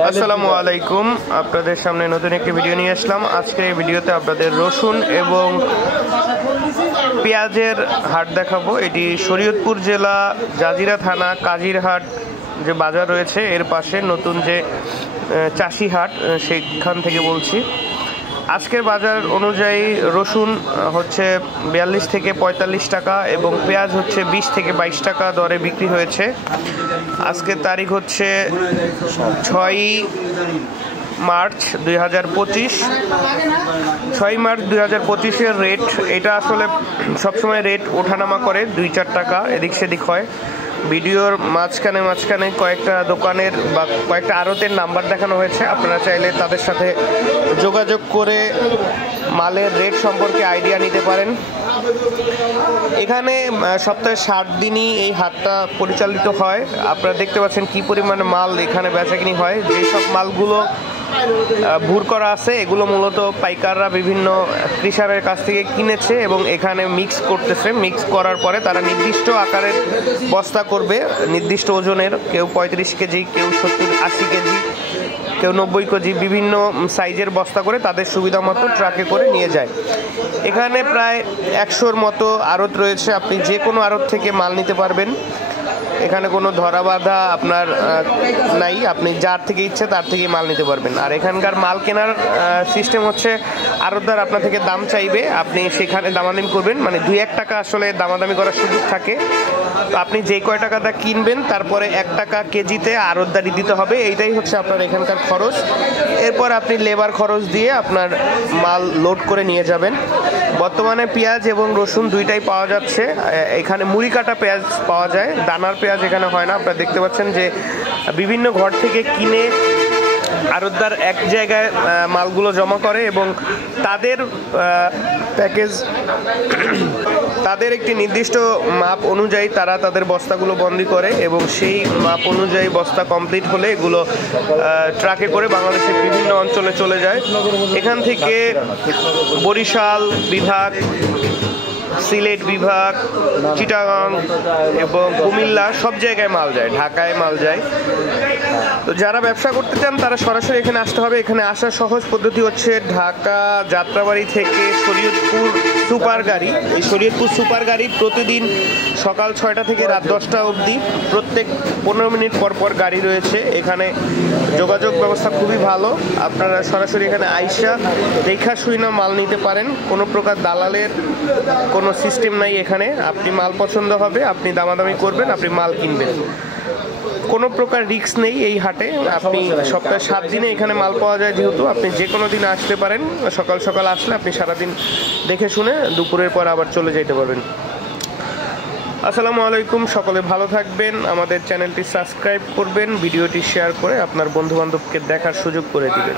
আসসালামু আলাইকুম, আপনাদের সামনে নতুন একটি ভিডিও নিয়ে আসলাম। আজকের এই ভিডিওতে আপনাদের রসুন এবং পেঁয়াজের হাট দেখাবো। এটি শরীয়তপুর জেলা জাজিরা থানা কাজিরহাট যে বাজার রয়েছে এর পাশে নতুন যে চাষি হাট সেখান থেকে বলছি। আজকের বাজার অনুযায়ী রসুন হচ্ছে 42 থেকে 45 টাকা এবং পেঁয়াজ হচ্ছে 20 থেকে 22 টাকা দরে বিক্রি হয়েছে। আজকের তারিখ হচ্ছে 6 মার্চ 2025। 6 মার্চ 2025-এর রেট এটা আসলে সবসময় রেট ওঠানামা করে 2-4 টাকা এদিক সেদিক হয়। ভিডিওর মাঝখানে কয়েকটা দোকানের বা কয়েকটা আড়তের নাম্বার দেখানো হয়েছে, আপনারা চাইলে তাদের সাথে যোগাযোগ করে মালের রেট সম্পর্কে আইডিয়া নিতে পারেন। এখানে সপ্তাহে 60 দিনই এই হাটটা পরিচালিত হয়। আপনারা দেখতে পাচ্ছেন কি পরিমাণে মাল এখানে বেচাকিনি হয়। যেসব মালগুলো ভুর করা আছে এগুলো মূলত পাইকাররা বিভিন্ন কৃষকের কাছ থেকে কিনেছে এবং এখানে মিক্স করতেছে। মিক্স করার পরে তারা নির্দিষ্ট আকারের বস্তা করবে, নির্দিষ্ট ওজনের, কেউ 35 কেজি, কেউ 70-80 কেজি, কেউ 90 কেজি, বিভিন্ন সাইজের বস্তা করে তাদের সুবিধা মতো ট্রাকে করে নিয়ে যায়। এখানে প্রায় 100-র মতো আড়ত রয়েছে, আপনি যে কোনো আড়ত থেকে মাল নিতে পারবেন। এখানে কোনো ধরা বাঁধা আপনার নাই, আপনি যার থেকে ইচ্ছে তার থেকেই মাল নিতে পারবেন। আর এখানকার মাল কেনার সিস্টেম হচ্ছে আড়তদার আপনার থেকে দাম চাইবে, আপনি সেখানে দামাদামি করবেন, মানে 2-1 টাকা আসলে দামাদামি করার সুযোগ থাকে। তো আপনি যে কয় টাকাটা কিনবেন তারপরে 1 টাকা কেজিতে আড়তদারি দিতে হবে, এইটাই হচ্ছে আপনার এখানকার খরচ। এরপর আপনি লেবার খরচ দিয়ে আপনার মাল লোড করে নিয়ে যাবেন। বর্তমানে পেঁয়াজ এবং রসুন দুইটাই পাওয়া যাচ্ছে। এখানে মুড়ি কাটা পেঁয়াজ পাওয়া যায়, দানার পেঁয়াজ এখানে হয় না। আপনারা দেখতে পাচ্ছেন যে বিভিন্ন ঘর থেকে কিনে আড়তদার এক জায়গায় মালগুলো জমা করে এবং তাদের প্যাকেজ, তাদের একটি নির্দিষ্ট মাপ অনুযায়ী তারা তাদের বস্তাগুলো বন্দি করে এবং সেই মাপ অনুযায়ী বস্তা কমপ্লিট হলে এগুলো ট্রাকে করে বাংলাদেশের বিভিন্ন অঞ্চলে চলে যায়। এখান থেকে বরিশাল বিভাগ, সিলেট বিভাগ, চিটাগাং এবং কুমিল্লা সব জায়গায় মাল যায়, ঢাকায় মাল যায়। তো যারা ব্যবসা করতে চান তারা সরাসরি এখানে আসতে হবে। এখানে আসার সহজ পদ্ধতি হচ্ছে ঢাকা যাত্রাবাড়ি থেকে শরীয়তপুর সুপার গাড়ি। এই শরীয়তপুর সুপার গাড়ি প্রতিদিন সকাল 6টা থেকে রাত 10টা অবধি প্রত্যেক 15 মিনিট পর পর গাড়ি রয়েছে। এখানে যোগাযোগ ব্যবস্থা খুবই ভালো, আপনারা সরাসরি এখানে আইসা দেখা শুইনা মাল নিতে পারেন। কোনো প্রকার দালালের কোনো সিস্টেম নাই এখানে। আপনি মাল পছন্দ হবে, আপনি দামাদামি করবেন, আপনি মাল কিনবেন, কোনো প্রকার রিস্ক নেই এই হাটে। আপনি সপ্তাহে 7 দিনে এখানে মাল পাওয়া যায়, যেহেতু আপনি যে কোনো দিন আসতে পারেন। সকাল সকাল আসলে আপনি সারাদিন দেখে শুনে দুপুরের পর আবার চলে যেতে পারবেন। আসসালামু আলাইকুম, সকলে ভালো থাকবেন। আমাদের চ্যানেলটি সাবস্ক্রাইব করবেন, ভিডিওটি শেয়ার করে আপনার বন্ধু বান্ধবকে দেখার সুযোগ করে দিবেন।